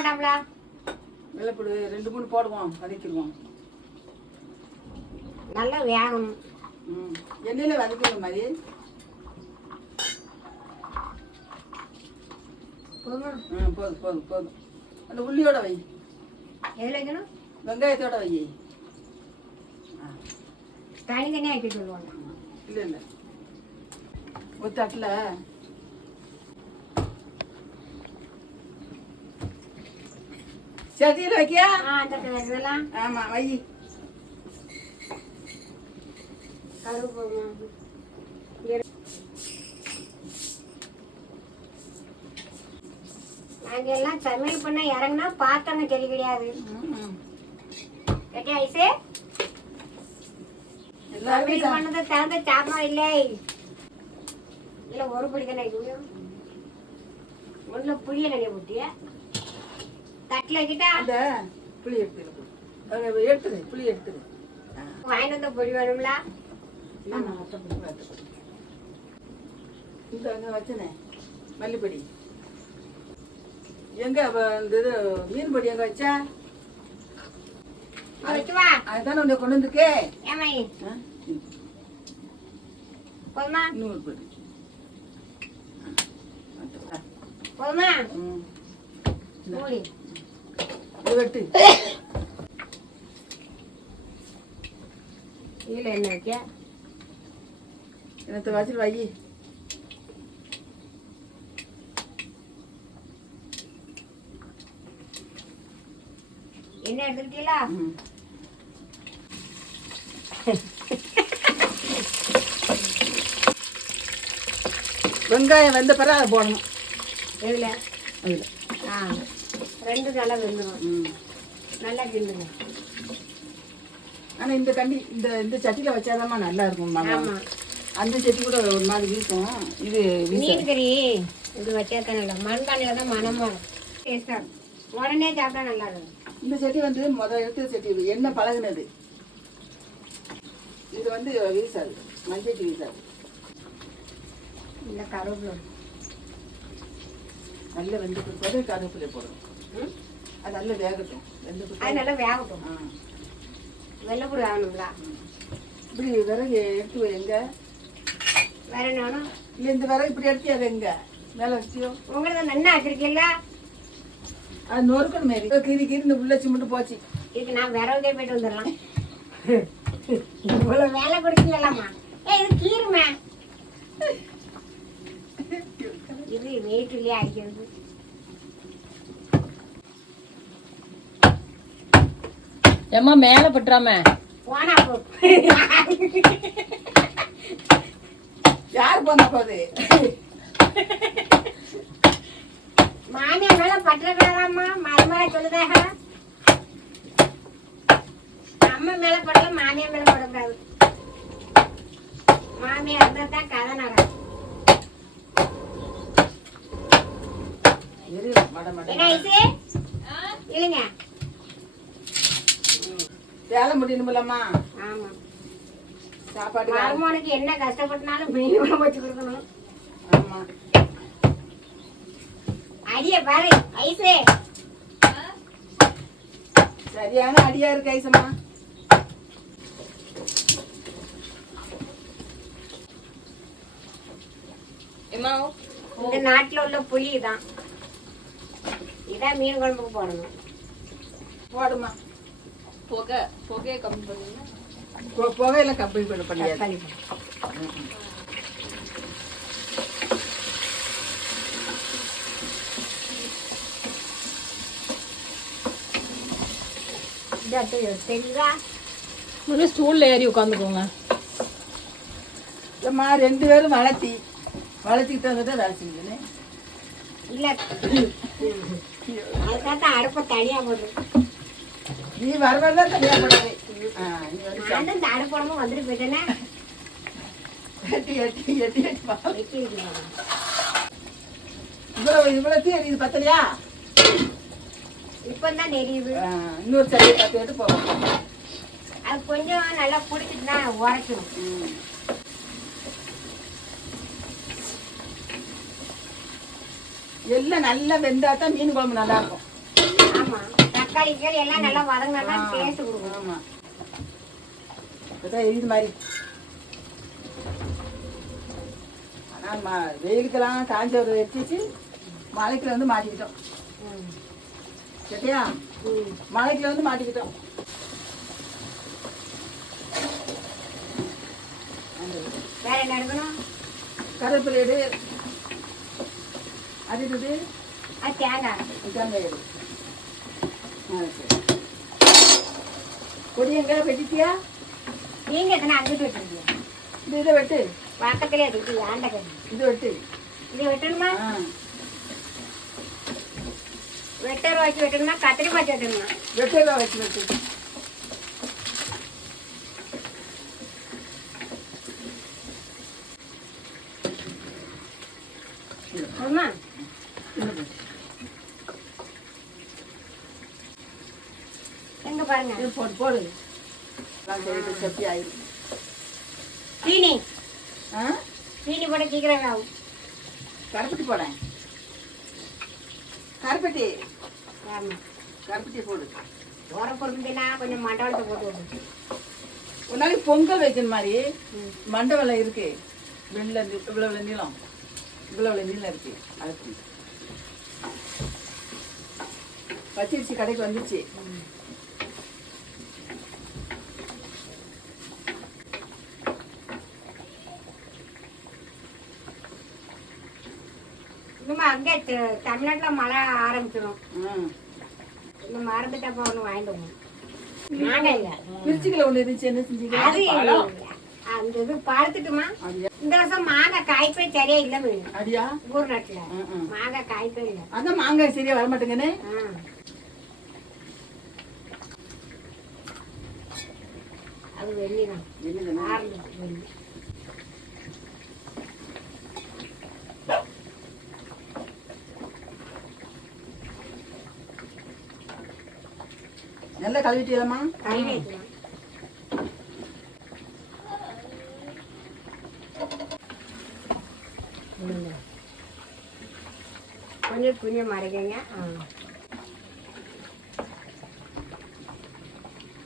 வேண்டாம்ல வெள்ளைப்பூடு ரெண்டு மூணு போடுவோம் வதக்கிடுவோம். நல்லா வேகணும். ம். எண்ணெயில் வதக்கிடுவோம் மாதிரி. போதுமா? ம் போதும் போதும் போதும். அந்த உள்ளியோட வை. எதில் வைக்கணும்? வெங்காயத்தோட வை. ஆ. தனி தனியாக வைக்க சொல்லுவாங்க இல்லை இல்லை. ஒரு தட்டில் சட்டியில் வைக்கியா? ஆ அந்த இதெல்லாம் ஆமாம் வை. நாங்கள் எல்லாம் சமையல் பண்ண இறங்குனா பார்த்தோன்னு சரி கிடையாது. கேட்டே ஐசே? சமையல் பண்ணதை தகுந்த சாப்பிடும் இல்லை. இல்லை ஒரு படி தானே வைக்கணும் ஒன்றில் புளிய நினைவு ஊட்டிய தட்டில் வைக்கிட்டா அந்த புளி எடுத்துரு. அஹ் எடுத்துரு புளி எடுத்துரு. வாங்கிட்டு வந்த பொடி பார்த்துக்கிறேன் இந்த அங்கே வச்சனே மல்லிப்பொடி. எங்க இந்த இது மீன் பொடி எங்க வச்சா? அதுதானே உன்னை கொண்டு வந்துருக்கே? இன்னொரு பொடி. போதுமா? ம். வெட்டு இதில் என்ன வைக்க? என்னத்தை வச்சுட்டு வை. என்ன எடுத்துக்கிட்டீங்களா. வெங்காயம் வெந்த பிறகு அதை போடணும். எதில்? அதில். ஆ. ரெண்டு நல்லா வெந்துடும் நல்லா கிண்டுங்க. ஆனால் இந்த கண்டி இந்த இந்த சட்டியில் வச்சாதாம்மா நல்லா இருக்கும் மாமா. ஆமாம் அந்த சட்டி கூட ஒரு மாதிரி இருக்கும். இது மீன் கறி இது வச்சா தான் நல்லா மண்பானையில் தான் மனமாக டேஸ்டாக இருக்கும். உடனே சாப்பிட்டா நல்லா இருக்கும். இந்த சட்டி வந்து முத எடுத்த சட்டி இது எண்ணெய் பழகுனது. இது வந்து வீசாது. மஞ்சட்டி வீசாது. இல்லை கருவேப்பிலை. நல்ல வெந்து கருவேப்பிலை போடணும். ம் அது நல்லா வேகட்டும். அது நல்லா வேகட்டும். வெள்ளைப்பூடி வேகணுங்களா இப்படி விறகு எடுத்து எங்க? வேற என்ன இல்லை இந்த விறகு இப்படி எடுத்து அது எங்க? மேலே வச்சியோ? உங்களுக்கு நன்னா வச்சிருக்கீங்களா அது நொறுக்கணும் மாரி. கீறி கீறி இந்த உள்ள மட்டும் போச்சு. இதுக்கு நான் விரவுதே போயிட்டு வந்துடலாம். இவ்வளோ வேலை கொடுக்கீங்களாம்மா ஏ இது கீருமே இது வெயிட்லயே அடிக்கிறது. ஏம்மா மேல பட்டுறாம? போனா போ. யார் போனா போகுது? மாமியா மேல பட்டுறக்கூடாதாம்மா? மருமலை சொல்லுதாக. அம்மா மேல படல மாமியா மேல படக்கூடாது. மாமியா இருந்தா தான் கதை நடக்கும். எரி மட மட என்ன ஐசு இல்லைங்க வேலை முடியணுமில்லம்மா. ஆமா. சாப்பாடு மருமனுக்கு என்ன கஷ்டப்பட்டனாலும் மீன் குழம்பு வச்சு கொடுக்கணும். ஆமா. அடிய பாரு ஐசு சரியான அடியா இருக்கு ஐசம்மா இந்த நாட்டுல உள்ள புலி தான் இதான் மீன் குழம்புக்கு போடணும். போடுமா புகை புகையை கம்மி பண்ணுங்க. பு- புகையெல்லாம் கம்பெனி பண்ண பண்ணியாது முதல்ல ஸ்டூல்ல ஏறி உட்காந்துக்கோங்க. இல்லம்மா ரெண்டு பேரும் வளர்த்தி வளர்த்திக்கிட்டு வந்துட்டு வேலை செஞ்சுன்னு இல்ல. அதுக்காக அடுப்பை தனியா போடுது நீ வரவேதான் தனியா போடுறது ஆ, நீ வந்து நான் தான் இந்த அடுப்படமும் வந்துட்டு போயிட்டேனே. எட்டி எட்டி எட்டி எட்டி இவ்வளவு இவ்வளவு தீ இது பத்தலையா? இப்போ தான் தெரியுது ஆ, இன்னொரு சைடு பத்து எடுத்து போவோம் அது கொஞ்சம் நல்லா பிடிச்சிட்டு தான். எல்லாம் நல்லா வெந்தா தான் மீன் குழம்பு நல்லா இருக்கும். தக்காளி கீரை எல்லாம் நல்லா வதங்கினா டேஸ்ட் கொடுக்கும். ஆமா. இப்பதான் எரியுது மாதிரி. ஆனா ம- வெயிலுக்கெல்லாம் காஞ்ச ஒரு வச்சு மழைக்குள்ள வந்து மாட்டிக்கிட்டோம். சரியா ம். மழைக்குள்ள வந்து மாட்டிக்கிட்டோம். வேற என்ன எடுக்கணும்? கருவேப்பிலை எடு. அது இது அது தேங்காய். தேங்காய் எடு. கொடி எங்கே வெட்டிட்டியா? நீங்க எத்தனை அங்கிட்டு வச்சிருக்கீங்க இது இதை வெட்டு. பக்கத்துலயே இருக்கு ஆண்ட கறி இது வெட்டு. இது வெட்டணுமா? வெட்டர் வச்சு வெட்டணுமா? கத்திரி பாச்சு வெட்டணுமா? வெட்டல வச்சு வெட்டு ஆமா இன்னும் எங்க பாருங்க. இது போடு போடு. செப்பி ஆயிடும் சீனி ஆ? சீனி போட சீக்கிரம் ஆகும் கருப்பட்டி போடேன் கருப்பட்டி. கருப்பட்டி போடு. உரம் பொருந்துனா கொஞ்சம் மண்டவளத்தை போட்டு ஒரு நாளைக்கு பொங்கல் வைக்கிற மாதிரி ம். மண்டவெல்லாம் இருக்கு. வெள்ள இவ்வளவு நீளம் இவ்வளவு நீளம் இருக்கு. அதுக்கு பச்சரிசி கடைக்கு வந்துச்சு. இன்னுமா அங்கே தமிழ்நாட்டுல மழை ஆரம்பிச்சிடும் ம். இந்த மறந்துட்டப்ப ஒன்று இல்லை திருச்சிக்குள்ள ஒண்ணு இருந்துச்சு. என்ன செஞ்சீங்க? அந்த இது பார்த்துட்டுமா அப்படியா இந்த வருஷம் மாங்காய் காய்ப்பே சரியா இல்லை மீன் அப்படியா. மாங்காய் காய்ப்பே இல்லை. அதான் மாங்காய் சரியா வர மாட்டேங்கன்னு. அது வெள்ளி தான். என்னதுன்னா ஆரம்பிச்சு வெள்ளி. நல்லா கழுவிட்டீங்களா கை வைக்கலாம் இல்லைங்க. கொஞ்சம் கொஞ்சம் மறைக்கங்க.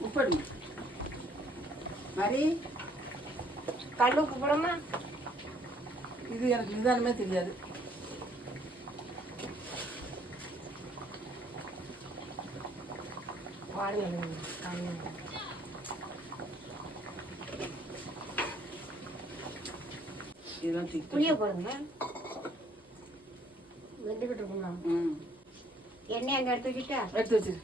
உப்படுமா மாதிரி கல் உப்பு போடுமா இது எனக்கு நிதானமே தெரியாது பாருங்க கண்ணு. இதெல்லாம் தூக்கி புளிய போடுங்க வெந்துக்கிட்டு இருக்குங்களா ம். எண்ணெய் அங்கே எடுத்து வச்சுட்டா எடுத்து வச்சிரு.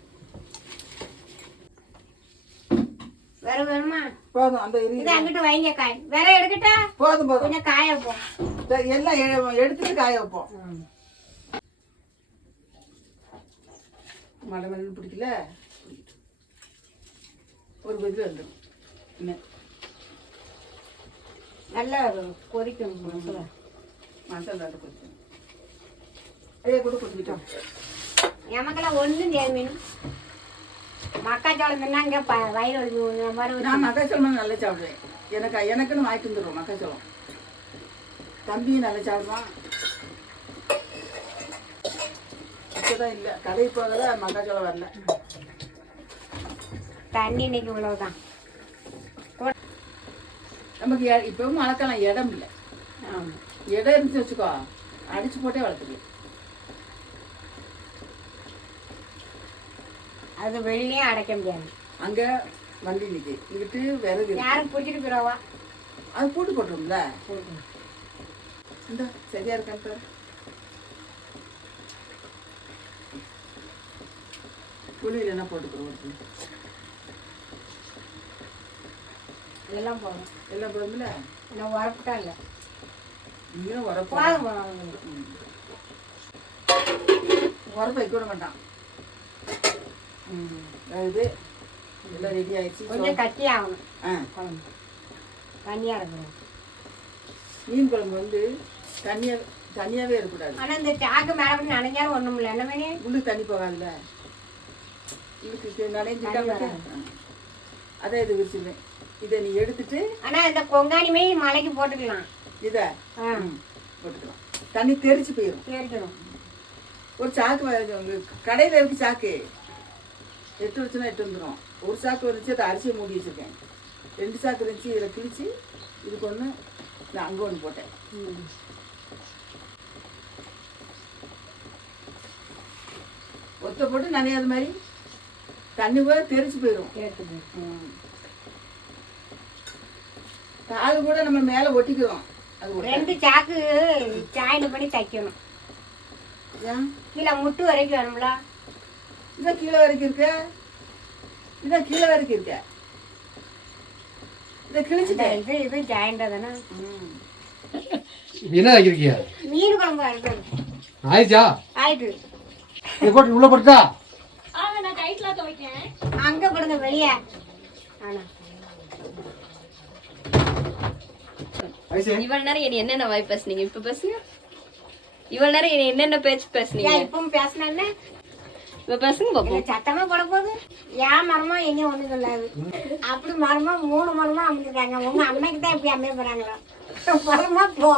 வேற வேணுமா? போதும் அந்த இது அங்கிட்டு வைங்க காய். வேற எடுக்கட்டா? போதும் போதும். கொஞ்சம் காய வைப்போம். எல்லாம் எடுத்துட்டு காய வைப்போம். மழை மழை பிடிக்கல? ஒரு கொதில் வந்துடும் நல்லா கொதிக்கணும் மசாலா. மசாலா கொதிக்கணும் அதே கூட கொதிக்கிட்டோம் எமக்கெல்லாம் ஒன்றும் தெரியாது மீன். மக்காச்சோளம் தின்னாங்க ப வயிறு வலி வர நான் மக்காச்சோளம் நல்லா சாப்பிடுவேன். எனக்கு எனக்குன்னு வாங்கிட்டு வந்துடுவோம் மக்காச்சோளம் தம்பியும் நல்லா சாப்பிடுவான். இப்போதான் இல்லை கடை போகல மக்காச்சோளம் வரல. தண்ணி இன்னைக்கு இவ்வளவுதான். நமக்கு இப்பவும் வளர்க்கலாம் இடம் இல்லை. ஆமாம் இடம் இருந்துச்சு வச்சுக்கோ அடிச்சு போட்டே வளர்த்துக்கலாம். அது வெளியே அடைக்க முடியாது. அங்கே வண்டி நிற்கி இங்கிட்டு விறகு இருக்கு. யாரும் பிடிச்சிட்டு போயிடுவா அது போட்டு போட்டுரும்ல இந்த சரியா இருக்கான்னு பாரு. புளியில் என்ன போட்டுக்கிறோம்? இதெல்லாம் போதும் எல்லாம் போதும்ல நான் உரப்பிட்டா இல்லை. நீங்களும் போதும். உரப்பு வைக்க விட மாட்டான். இது எல்லாம் ரெடி ஆயிடுச்சு. கொஞ்சம் கட்டி ஆகணும். ஆ. குழம்பு. தண்ணியாக இருக்கணும் மீன் குழம்பு வந்து தண்ணியாக தண்ணியாகவே இருக்கக்கூடாது. ஆனால் இந்த சாக்கு மேலே போட்டு நனைஞ்சாலும் ஒன்றும் இல்லை. என்ன மணி உள்ளுக்கு தண்ணி போகாதுல்ல இதுக்கு நனைஞ்சுட்டா. அதான் இது விரிச்சிருவேன். இதை நீ எடுத்துட்டு ஆனால் இந்த கொங்காணிமே மலைக்கு போட்டுக்கலாம். இதை போட்டுக்கலாம். தண்ணி தெரிச்சு போயிடும் தெரிக்கணும் ஒரு சாக்கு கடையில இருக்கு சாக்கு. எட்டு வச்சுனா எட்டு வந்துடும் ஒரு சாக்கு இருந்துச்சு அதை அரிசியை மூடி வச்சுருக்கேன். ரெண்டு சாக்கு இருந்துச்சு இதில் கிழிச்சு இதுக்கு ஒன்று நான் அங்கே ஒன்று போட்டேன். ஒத்த போட்டு நனையாத மாதிரி தண்ணி கூட தெரிச்சு போயிடும். காது கூட நம்ம மேலே ஒட்டிக்கிறோம். அது. ரெண்டு சாக்கு ஜாயின் பண்ணி தைக்கணும். கீழே முட்டு வரைக்கும் வேணும்ல இதான் கீழே வரைக்கும் இருக்க. இதான் கீழே வரைக்கும் இருக்க. இதை இந்த கிழிச்சிட்டேன் இது இது ஜாயிண்டா தானே. ம். என்ன வைக்கிறீங்க? மீன் குழம்பு இருக்குது ஆயிடுச்சா? ஆயிட்டு இதை போட்டு உள்ள போட்டுட்டா நான் கைட்லாம் துவைக்கேன் அங்க கொடுங்க வெளியே. ஆனா. இவ்வளவு நேரம் என்ன என்னென்ன வாய் பேசுனீங்க? இப்ப பேசுங்க. இவ்வளவு நேரம் என்ன என்னென்ன பேச்சு பேசுனீங்க? இப்பவும் பேசினேன்னு இப்ப பேசுங்க பாப்போம். சத்தமா போட போகுது? ஏன் மரமா எங்க ஒண்ணு சொல்லாது. அப்படி மரமா மூணு மரமா அமைஞ்சிருக்காங்க. உங்க அம்மைக்கு தான் இப்படி அமைய போறாங்களா? மரமா போ.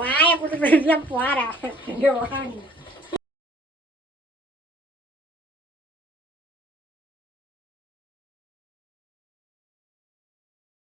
வாய கொடுத்துட்டு